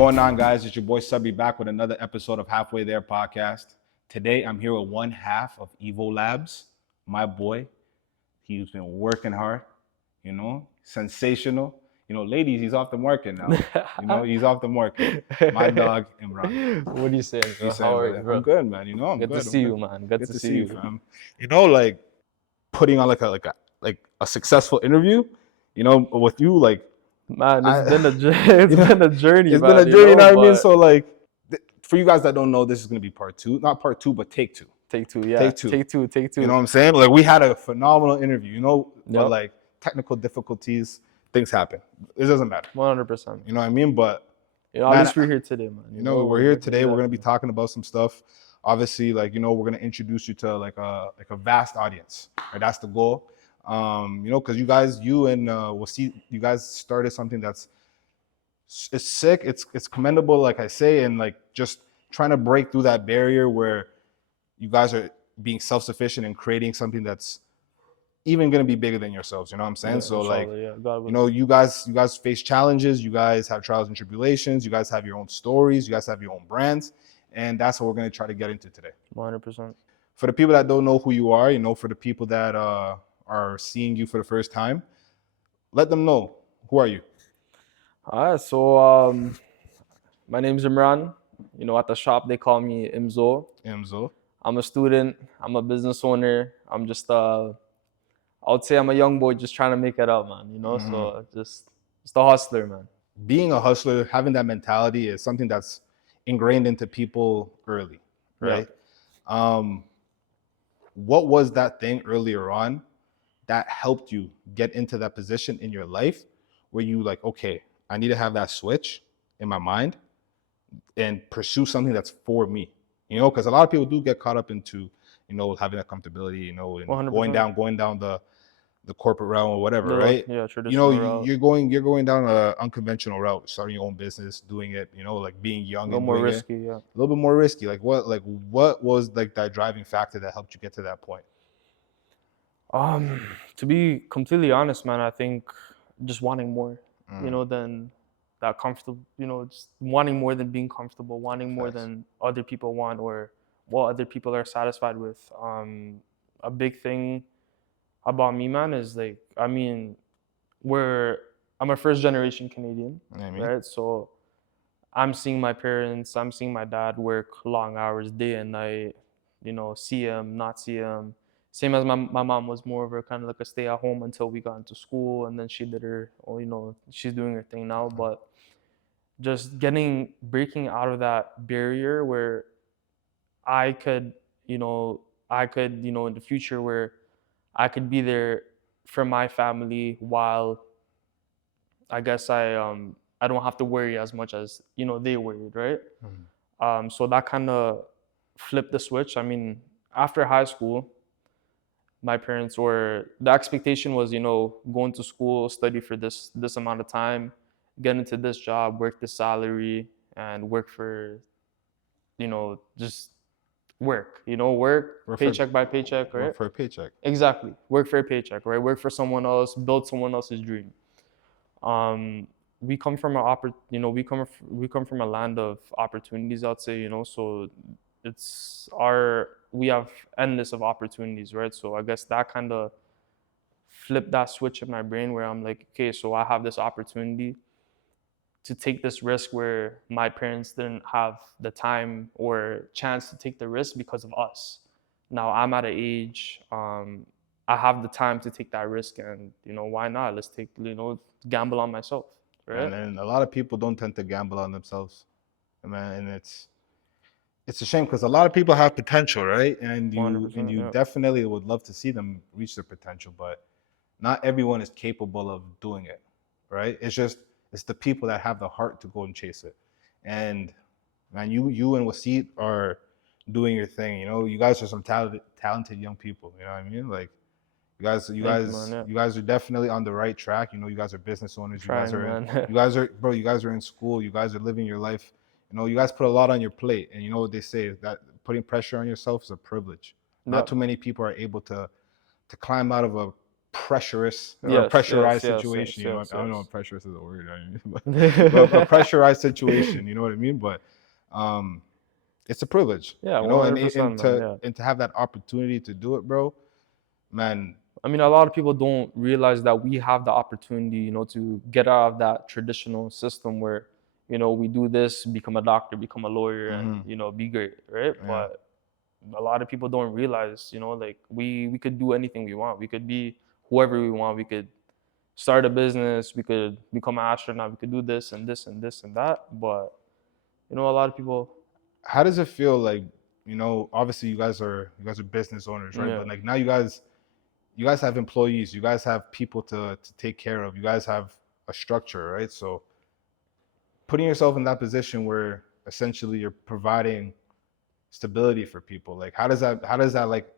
going on, guys? It's your boy Subby back with another episode of Halfway There podcast. Today, I'm here with one half of EvoLabs, my boy. He's been working hard, sensational. Ladies, he's off the market now. He's off the market. My dog, Imran. What are you saying, bro? You saying, How are brother? you, bro? I'm good, man. I'm Good good. to see you, man. Good to see you, fam. Putting on like a successful interview, with you, like. Man, it's been a journey. It's man, been a journey, you know what I mean? but So for you guys that don't know, this is gonna be part two. Not part two, but take two. Take two, yeah. Take two. Take two. You know what I'm saying? Like we had a phenomenal interview, but Yep. like technical difficulties, things happen. It doesn't matter. 100%. You know what I mean? But at man, least we're here today, man. we're here today. We're gonna be talking about some stuff. Obviously, we're gonna introduce you to like a vast audience. Right? That's the goal. Because you and you guys started something that's it's sick. It's commendable, like I say, and like just trying to break through that barrier where you guys are being self-sufficient and creating something that's even gonna be bigger than yourselves. You know what I'm saying? Yeah, so inshallah, you guys face challenges. You guys have trials and tribulations. You guys have your own stories. You guys have your own brands, and that's what we're gonna try to get into today. 100%. For the people that don't know who you are, for the people that are seeing you for the first time, let them know, who are you? All right, so my name's Imran. At the shop they call me Imzo. Imzo. I'm a student. I'm a business owner. I'm just I would say I'm a young boy just trying to make it up, man. So just a hustler, man. Being a hustler, having that mentality is something that's ingrained into people early, right? Yeah. What was that thing earlier on that helped you get into that position in your life where you like, okay, I need to have that switch in my mind and pursue something that's for me, because a lot of people do get caught up into, having that comfortability, and 100%. going down the corporate realm or whatever, right? Yeah, traditional route. You're going down an unconventional route, starting your own business, doing it, like being young, a little more risky, yeah. A little bit more risky. Like what was like that driving factor that helped you get to that point? To be completely honest, man, I think just wanting more, than that comfortable, just wanting more than being comfortable, wanting more than other people want or what other people are satisfied with. A big thing about me, man, is like, I'm a first generation Canadian, right? So I'm seeing my parents, I'm seeing my dad work long hours day and night, see him, not see him. Same as my mom was more of a kind of like a stay at home until we got into school, and then she did her, she's doing her thing now. But just breaking out of that barrier where I could, in the future where I could be there for my family while I guess I don't have to worry as much as, they worried, right? So that kind of flipped the switch. I mean, after high school, my parents the expectation was, going to school, study for this amount of time, get into this job, work this salary, and work for, just work, paycheck by paycheck, right? Work for a paycheck. Exactly. Work for a paycheck, right? Work for someone else, build someone else's dream. We come from we come from a land of opportunities, I'd say, so we have endless of opportunities, right? So I guess that kind of flipped that switch in my brain where I'm like, okay, so I have this opportunity to take this risk where my parents didn't have the time or chance to take the risk because of us. Now I'm at an age, I have the time to take that risk, and why not? Let's take, gamble on myself, right? And a lot of people don't tend to gamble on themselves, man, and it's a shame because a lot of people have potential, right? And you definitely would love to see them reach their potential, but not everyone is capable of doing it, right? It's the people that have the heart to go and chase it. And man, you and Wasit are doing your thing. You guys are some talented young people. You know what I mean? Like you guys are definitely on the right track. You guys are business owners. You guys are in school. You guys are living your life. You guys put a lot on your plate, and what they say is that putting pressure on yourself is a privilege. Not too many people are able to climb out of pressurous or a Yes, pressurized yes, yes, situation. yes, You know, yes, I don't know yes. if pressurous is a word, but a pressurized situation. You know what I mean? But it's a privilege. Yeah, You know, and 100%, man. Yeah. to have that opportunity to do it, bro, man. I mean, a lot of people don't realize that we have the opportunity, to get out of that traditional system where, we do this, become a doctor, become a lawyer, and be great, right? Yeah. But a lot of people don't realize, like we could do anything we want. We could be whoever we want. We could start a business. We could become an astronaut. We could do this and this and this and that. But a lot of people, How does it feel like, obviously you guys are business owners, right? yeah, But like now you guys have employees, you guys have people to take care of, you guys have a structure, right? So putting yourself in that position where essentially you're providing stability for people, like how does that like,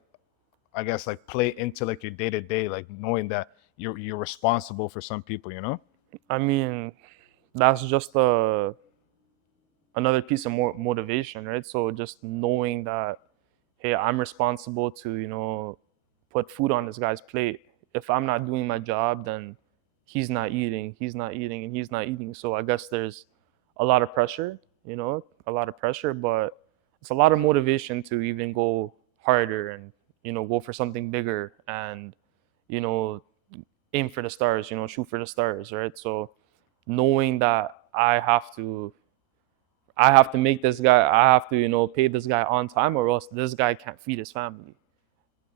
I guess, like play into like your day to day, like knowing that you're responsible for some people, you know? I mean, that's just another piece of more motivation, right? So just knowing that, hey, I'm responsible to, put food on this guy's plate. If I'm not doing my job, then he's not eating, and he's not eating. So I guess there's a lot of pressure, but it's a lot of motivation to even go harder and, go for something bigger and, you know, aim for the stars, shoot for the stars, right? So knowing that I have to make this guy, I have to, pay this guy on time or else this guy can't feed his family.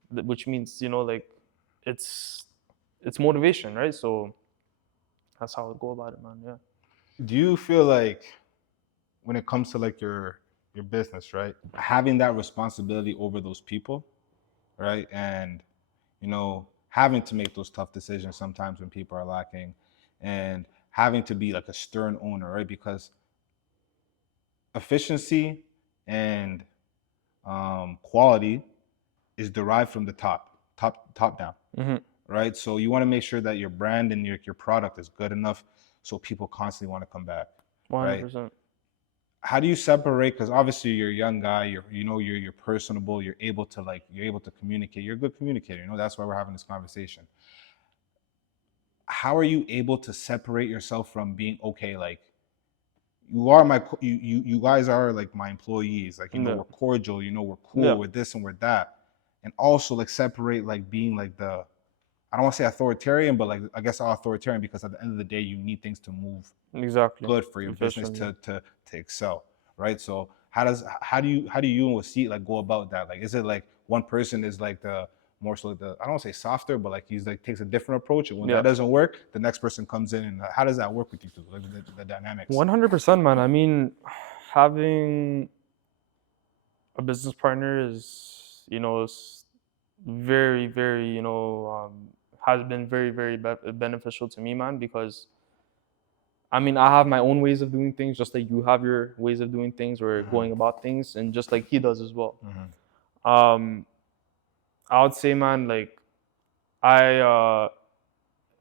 Which means, like it's it's motivation, right? So that's how I go about it, man. Yeah. Do you feel like when it comes to like your business, right, having that responsibility over those people, right, and having to make those tough decisions sometimes when people are lacking, and having to be like a stern owner, right, because efficiency and quality is derived from the top down, Mm-hmm. right? So you want to make sure that your brand and your product is good enough so people constantly want to come back, right? 100%. How do you separate, because obviously you're a young guy, you're personable, you're able to communicate, you're a good communicator, that's why we're having this conversation. How are you able to separate yourself from being, okay, like, you guys are like my employees, like, Yeah. we're cordial, we're Yeah. cool, we're this and we're that, and also like separate like being like the, I don't want to say authoritarian, but like I guess authoritarian, because at the end of the day you need things to move Exactly. good for your business Efficient. Yeah. to excel, right? So how do you and Wasit like go about that? Like, is it like one person is like the more so the, I don't want to say softer, but like he's like takes a different approach, and when Yeah. that doesn't work, the next person comes in, and how does that work with you two, like the dynamics? 100%, man. I mean, having a business partner is very, very, has been very, very beneficial to me, man, because I mean, I have my own ways of doing things, just like you have your ways of doing things or going about things, and just like he does as well. Um, I would say, man, like I uh,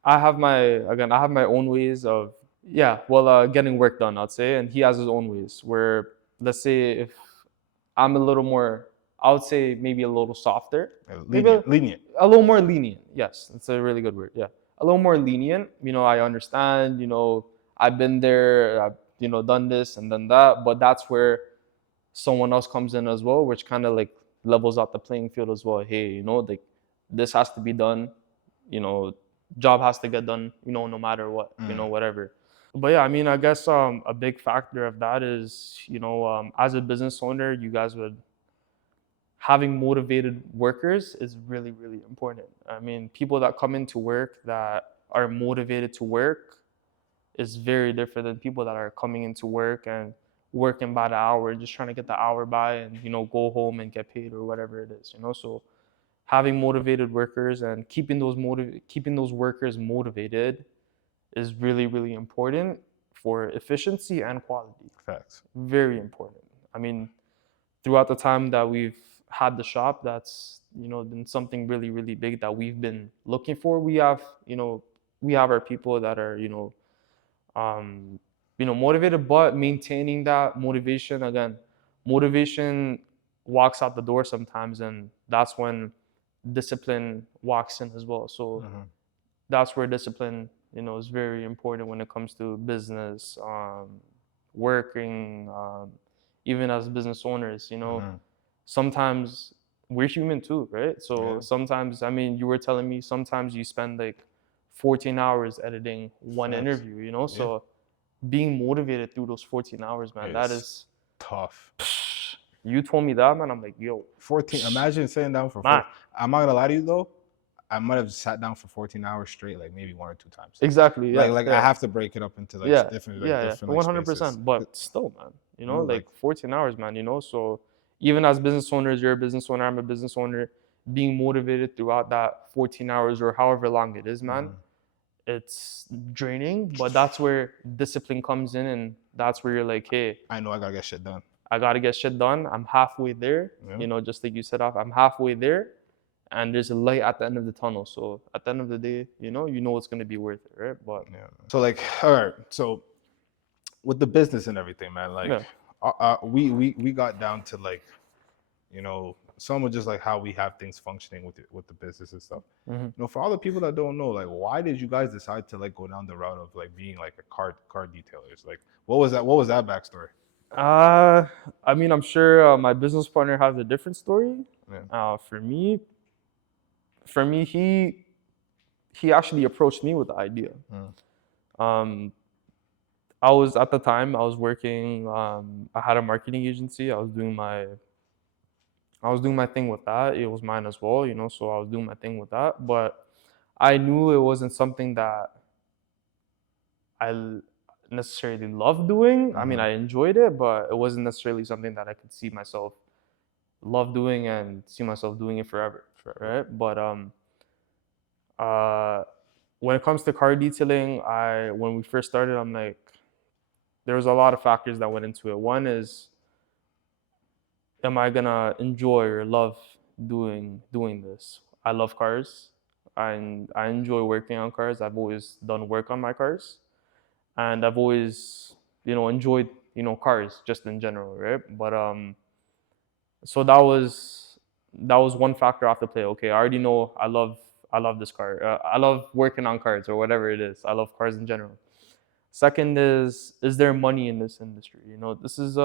I have my own ways of, yeah, well, getting work done, I'd say, and he has his own ways. Where, let's say, if I'm a little more, I would say maybe a little softer, maybe Lenient. a little more lenient. Yes, that's a really good word. Yeah, a little more lenient. I understand. I've been there. I've done this and done that. But that's where someone else comes in as well, which kind of like levels out the playing field as well. Hey, like this has to be done. You know, job has to get done. No matter what. Whatever. But yeah, I mean, I guess a big factor of that is, as a business owner, you guys would having motivated workers is really, really important. I mean, people that come into work that are motivated to work is very different than people that are coming into work and working by the hour, just trying to get the hour by and, go home and get paid or whatever it is. So having motivated workers and keeping those workers motivated is really, really important for efficiency and quality. Facts. Very important. I mean, throughout the time that we've had the shop, that's been something really, really big that we've been looking for. We have our people that are um, motivated, but maintaining that motivation. Again, motivation walks out the door sometimes, and that's when discipline walks in as well. So that's where discipline, is very important when it comes to business, working, even as business owners. Sometimes we're human too, right? So sometimes, I mean, you were telling me sometimes you spend like 14 hours editing one interview, so being motivated through those 14 hours, man, that is tough. You told me that, man. I'm like, yo, 14. Imagine sitting down for 14. I'm not gonna lie to you though. I might have sat down for 14 hours straight, like maybe 1 or 2 times. Exactly. Yeah. Like I have to break it up into like different, like different. 100%. But still, man, like 14 hours, man. So even as business owners, you're a business owner. I'm a business owner. Being motivated throughout that 14 hours or however long it is, man, it's draining. But that's where discipline comes in, and that's where you're like, hey, I know I gotta get shit done. I gotta get shit done. I'm halfway there. Just like you said off, I'm halfway there. And there's a light at the end of the tunnel. So at the end of the day, you know it's gonna be worth it, right? But so like, all right, so with the business and everything, man, like we got down to like, some of just like how we have things functioning with the business and stuff. For all the people that don't know, like, why did you guys decide to like go down the route of like being like a car detailers? Like, what was that backstory? I mean, I'm sure my business partner has a different story. For me, he actually approached me with the idea. I was at the time I was working. I had a marketing agency. I was doing my thing with that. It was mine as well, So I was doing my thing with that, but I knew it wasn't something that I necessarily loved doing. I mean, I enjoyed it, but it wasn't necessarily something that I could see myself love doing and see myself doing it forever, right? But when it comes to car detailing, when we first started, I'm like, there was a lot of factors that went into it. One is, am I gonna enjoy or love doing this? I love cars. I enjoy working on cars. I've always done work on my cars, and I've always enjoyed cars just in general, right? But so that was one factor I have to play. Okay, I already know I love this car. I love working on cars or whatever it is. I love cars in general. Second is there money in this industry? This is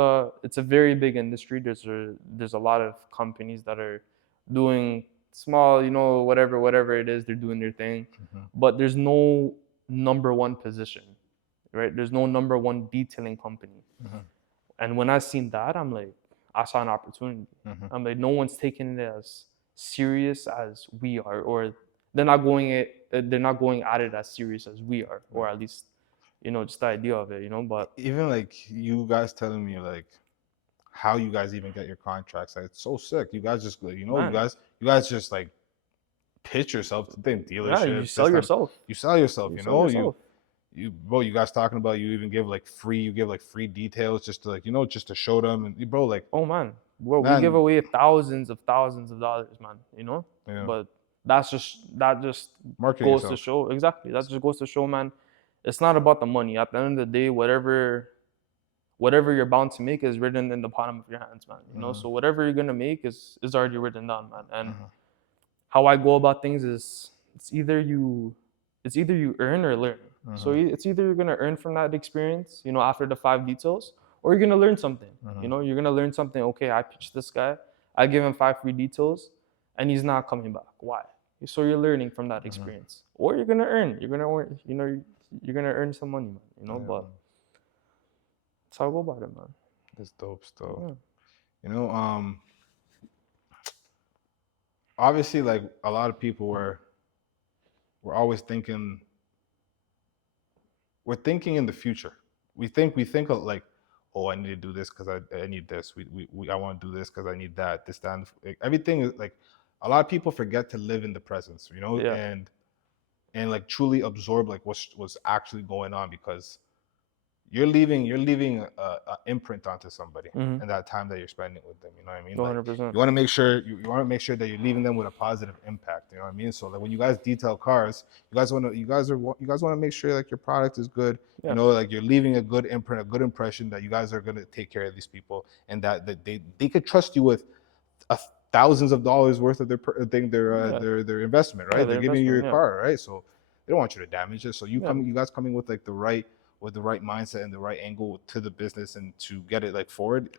it's a very big industry. There's a lot of companies that are doing small, whatever it is, they're doing their thing. But there's no number one position, right? There's no number one detailing company. And when I seen that, I'm like, I saw an opportunity. I'm like, no one's taking it as serious as we are, or they're not going at it as serious as we are, or at least just the idea of it, But even like you guys telling me like how you guys even get your contracts, like, it's so sick. You guys just you guys just like pitch yourself to the dealership. Yeah, you sell yourself. You sell yourself. You guys talking about, you even give like free details just to like just to show them, and bro, like, oh man, we give away thousands of dollars, man. But that just marketing goes to show, exactly. That just goes to show, man. It's not about the money. At the end of the day, whatever you're bound to make is written in the bottom of your hands, man. So whatever you're gonna make is already written down, man. And how I go about things is it's either you earn or learn. So it's either you're gonna earn from that experience, after the 5 details, or you're gonna learn something. You're gonna learn something. Okay, I pitched this guy, I give him 5 free details, and he's not coming back. Why? So you're learning from that experience, or you're gonna earn. You're gonna earn some money, man. But that's how I go about it, man. That's dope stuff. Yeah. Obviously, like, a lot of people were always thinking. We're thinking in the future. We think of like, oh, I need to do this because I need this. I want to do this because I need that. This, that, and everything is like, a lot of people forget to live in the presence, and like truly absorb like what's actually going on, because you're leaving a imprint onto somebody in that time that you're spending with them. You know what I mean? 100%. Like, you want to make sure that you're leaving them with a positive impact. You know what I mean? So like when you guys detail cars, you guys want to make sure like your product is good. Yeah. Like you're leaving a good imprint, a good impression, that you guys are gonna take care of these people, and that they could trust you with thousands of dollars worth of their investment, right? Yeah, They're their giving you your investment. Yeah. car, right? So they don't want you to damage it. So you Yeah. you guys coming with like the right mindset and the right angle to the business and to get it like forward.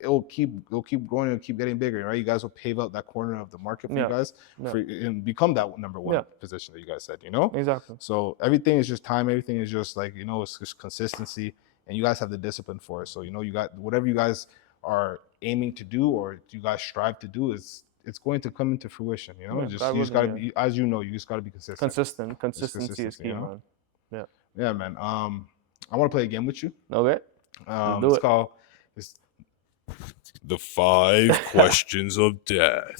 It'll keep growing and keep getting bigger, right? You guys will pave out that corner of the market for you Yeah. guys Yeah. and become that number one Yeah. position that you guys said, you know? Exactly. So everything is just time. Everything is just like, you know, it's just consistency, and you guys have the discipline for it. So, you know, you got whatever you guys are aiming to do or you guys strive to do is it's going to come into fruition, you know? Yeah, You God just gotta willing, be, as you know, you just gotta be consistent. Consistency is key, you know? man. Yeah. Yeah, man. I want to play a game with you. Okay. Do It's it. called The 5 Questions of Death.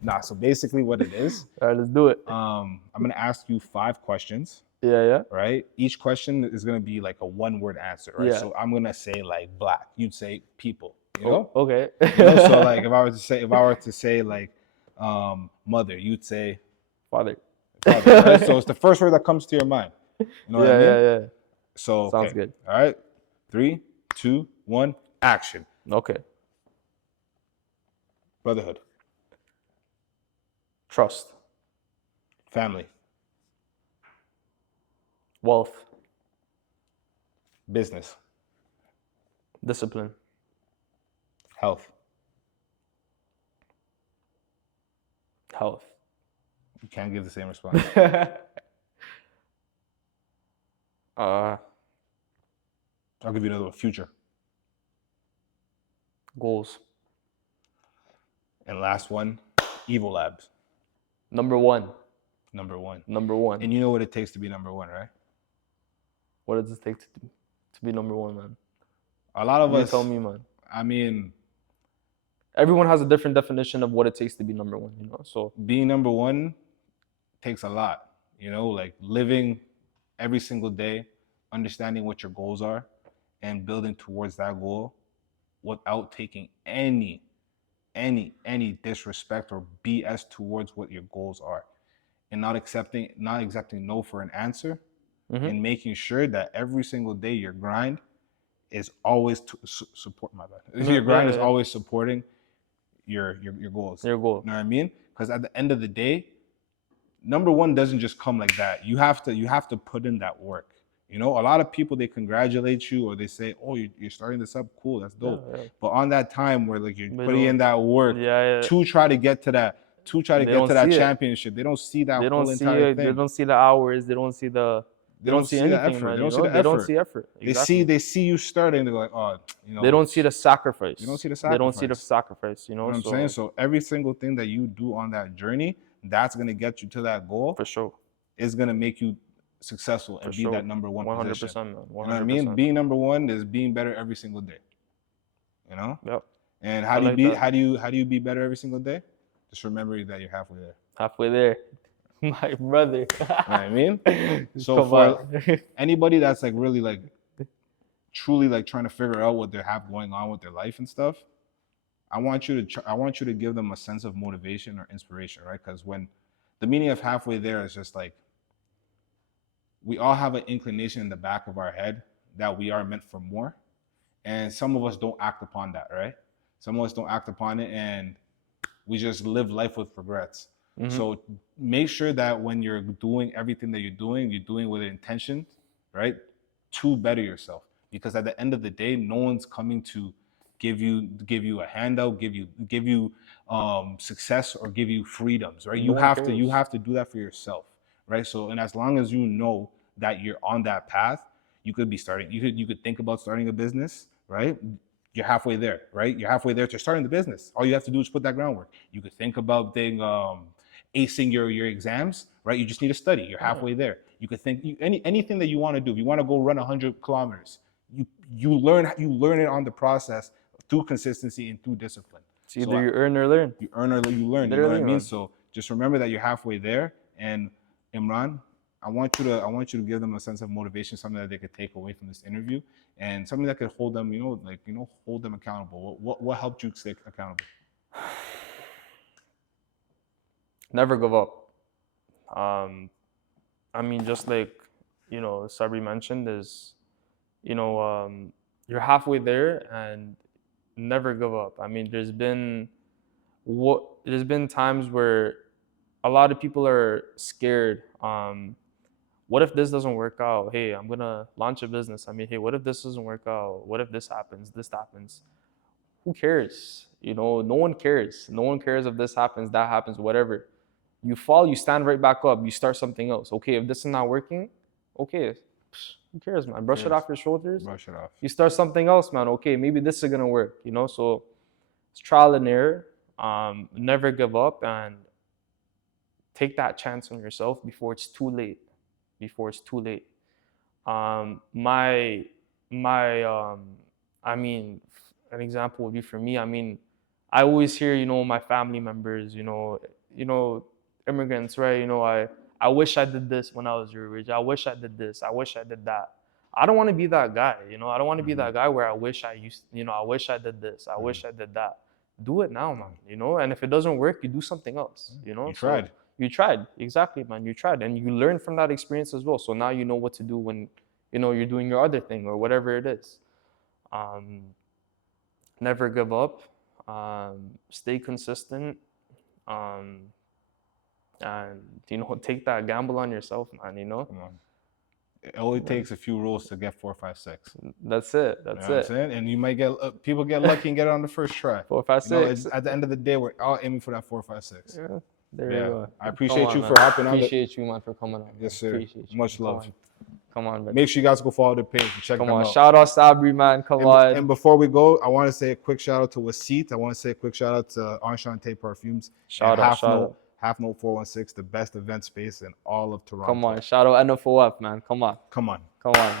Nah, so basically what it is, All right, let's do it. I'm gonna ask you 5 questions, Yeah. right? Each question is gonna be like a 1-word answer, right? Yeah. So I'm gonna say like black, you'd say people, you Oh, know? okay. You know, so like if I were to say like mother, you'd say Father. right? So it's the first word that comes to your mind. You know what I mean? Yeah. So okay. Sounds good. All right. 3, 2, 1, action. Okay. Brotherhood. Trust. Family. Wealth. Business. Discipline. Health. Health. You can't give the same response. I'll give you another one. Future. Goals. And last one, EvoLabs. Number one. Number one. Number one. And you know what it takes to be number one, right? What does it take to be number one, man? A lot of You us. tell me, man. I mean, everyone has a different definition of what it takes to be number one, you know? So being number one takes a lot, you know, like living every single day, understanding what your goals are and building towards that goal without taking any disrespect or BS towards what your goals are, and not accepting no for an answer, and making sure that every single day your grind is always to support my bad. Your grind is always supporting your goals. Your goal. You know what I mean? Because at the end of the day, number one doesn't just come like that. You have to put in that work. You know, a lot of people, they congratulate you or they say, "Oh, you're starting this up, cool, that's dope." Yeah. But on that time where like you're putting in that work to try to get to that, championship, they don't see that whole entire thing. They don't see the hours. They don't see the. They don't see anything, effort. Man. They don't see the effort. They don't see effort. Exactly. They see you starting. They're like, "Oh, you know." They don't see the sacrifice. They don't see the sacrifice. They don't see the sacrifice. You know what I'm saying? So every single thing that you do on that journey, that's gonna get you to that goal. For sure. Is gonna make you successful and be that number one 100%, position. 100%. You know what I mean? Being number one is being better every single day. You know? Yep. And how do you be better every single day? Just remember that you're halfway there. Halfway there. My brother. You know what I mean? So for anybody that's like really like truly like trying to figure out what they have going on with their life and stuff, I want you to give them a sense of motivation or inspiration, right? Because when the meaning of halfway there is just like, we all have an inclination in the back of our head that we are meant for more. And some of us don't act upon that, right? Some of us don't act upon it and we just live life with regrets. So make sure that when you're doing everything that you're doing with intention, right? To better yourself. Because at the end of the day, no one's coming to give you a handout, give you success or give you freedoms, right? You have to do that for yourself. Right. So, and as long as you know that you're on that path, you could be starting. You could think about starting a business, right? You're halfway there, right? You're halfway there to starting the business. All you have to do is put that groundwork. You could think about acing your exams, right? You just need to study. You're halfway there. You could think anything that you want to do. If you want to go run 100 kilometers, you learn it on the process through consistency and through discipline. It's either you earn or learn. You earn or you learn. You know what I mean? So just remember that you're halfway there. And Imran, I want you to give them a sense of motivation, something that they could take away from this interview, and something that could hold them, hold them accountable. What helped you stay accountable? Never give up. I mean, just like Sabri mentioned, is you're halfway there, and never give up. I mean, there's been times where a lot of people are scared. What if this doesn't work out? Hey, I'm gonna launch a business. I mean, hey, what if this doesn't work out? What if this happens? This happens. Who cares? You know, no one cares. No one cares if this happens, that happens, whatever. You fall, you stand right back up, you start something else. Okay, if this is not working, okay, who cares, man? Brush it off your shoulders. Brush it off. You start something else, man. Okay, maybe this is gonna work, you know? So it's trial and error. Never give up and take that chance on yourself before it's too late. Before it's too late. My I mean, an example would be for me. I mean, I always hear, you know, my family members, you know, immigrants, right? You know, I wish I did this when I was your age. I wish I did this. I wish I did that. I don't want to be that guy, you know. I don't want to be that guy where I wish I used, you know, I wish I did this. I wish I did that. Do it now, man. You know, and if it doesn't work, you do something else. You know, You tried. So you tried, exactly, man. You tried, and you learned from that experience as well. So now you know what to do when, you know, you're doing your other thing or whatever it is. Never give up. Stay consistent. And you know, take that gamble on yourself, man. You know. Come on. It only takes a few rolls to get 4, 5, 6. That's it. That's You know what I'm saying? And you might get people get lucky and get it on the first try. 4, 5, 6. You know, at the end of the day, we're all aiming for that 4, 5, 6. Yeah, there you go. I appreciate you man. for hopping on. Appreciate you, man, for coming on. Yes, sir. Appreciate you. Much love. Come on, man. Make sure you guys go follow the page and check them out. Shout out Sabri, man. Come on. And before we go, I want to say a quick shout out to Wasit. I want to say a quick shout out to Enchanté Perfumes. Shout out. Half Note 416, the best event space in all of Toronto. Come on. Shout out NFOF, man. Come on. Come on. Come on.